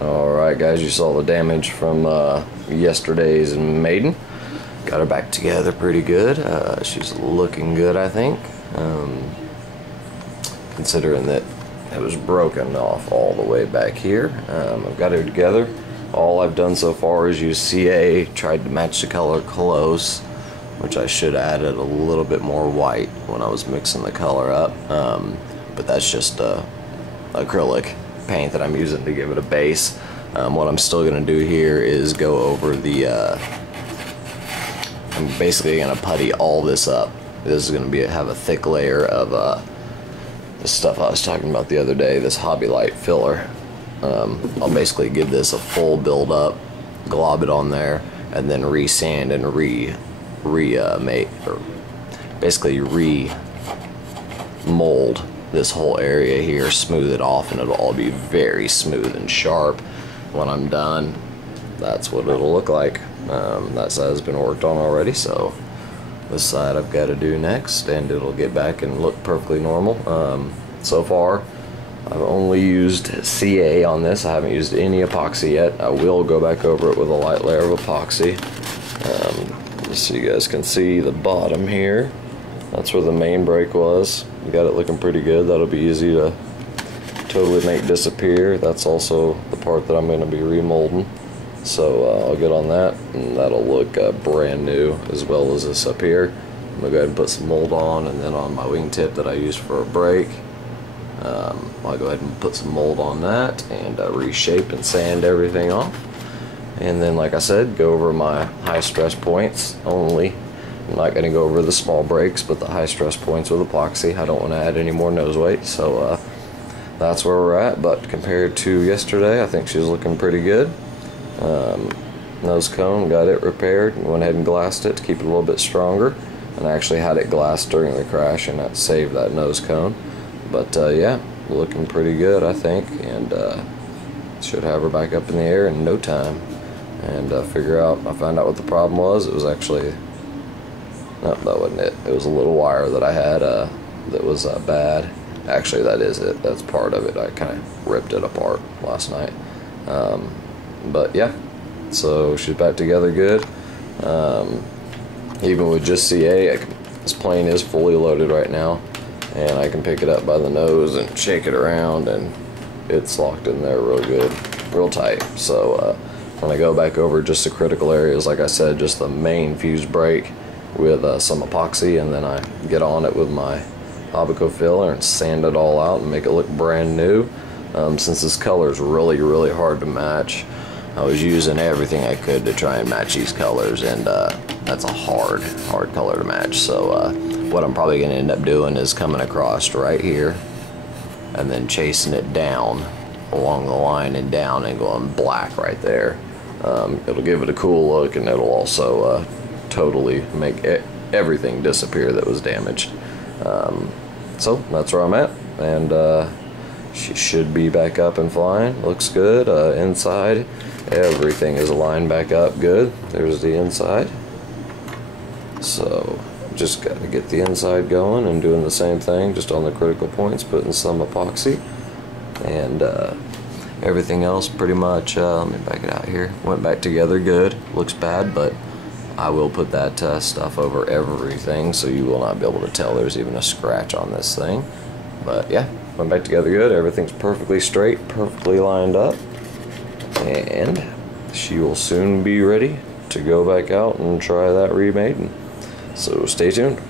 Alright guys, you saw the damage from yesterday's maiden. Got her back together pretty good. She's looking good, I think. Considering that it was broken off all the way back here. I've got her together. All I've done so far is use CA, tried to match the color close, which I should have added a little bit more white when I was mixing the color up. But that's just acrylic paint that I'm using to give it a base. What I'm still going to do here is go over the I'm basically going to putty all this up. This is going to have a thick layer of the stuff I was talking about the other day, this Hobby Light filler. I'll basically give this a full build up, glob it on there, and then re-sand and basically re-mold this whole area here, smooth it off, and it'll all be very smooth and sharp when I'm done. That's what it'll look like. That side has been worked on already, so this side I've got to do next, and it'll get back and look perfectly normal. So far I've only used CA on this. I haven't used any epoxy yet. I will go back over it with a light layer of epoxy. Just so you guys can see the bottom here. That's where the main break was. We got it looking pretty good. That'll be easy to totally make disappear. That's also the part that I'm going to be remolding. So I'll get on that, and that'll look brand new, as well as this up here. I'm going to go ahead and put some mold on, and then on my wingtip that I used for a brake, I'll go ahead and put some mold on that and reshape and sand everything off. And then, like I said, go over my high stress points only. I'm not going to go over the small breaks, but the high stress points with epoxy. I don't want to add any more nose weight, so that's where we're at. But compared to yesterday, I think she's looking pretty good. Nose cone, got it repaired, and went ahead and glassed it to keep it a little bit stronger. And I actually had it glassed during the crash, and that saved that nose cone. But yeah, looking pretty good, I think, and should have her back up in the air in no time. And I found out what the problem was. It was actually, no, that wasn't it. It was a little wire that I had that was bad. Actually, that is it. That's part of it. I kind of ripped it apart last night. But yeah, so she's back together good. Even with just CA, this plane is fully loaded right now, and I can pick it up by the nose and shake it around, and it's locked in there real good, real tight. So when I go back over just the critical areas, like I said, just the main fuse brake with some epoxy, and then I get on it with my Hobbico filler and sand it all out and make it look brand new. Since this color is really, really hard to match, I was using everything I could to try and match these colors, and that's a hard color to match. So what I'm probably going to end up doing is coming across right here and then chasing it down along the line and down and going black right there. It'll give it a cool look, and it'll also totally make everything disappear that was damaged. So that's where I'm at, and she should be back up and flying. Looks good. Inside, everything is aligned back up good. There's the inside. So just got to get the inside going and doing the same thing, just on the critical points, putting some epoxy, and everything else pretty much, let me back it out here, went back together good. Looks bad, but I will put that stuff over everything, so you will not be able to tell there's even a scratch on this thing. But yeah, went back together good. Everything's perfectly straight, perfectly lined up, and she will soon be ready to go back out and try that remaiden. So stay tuned.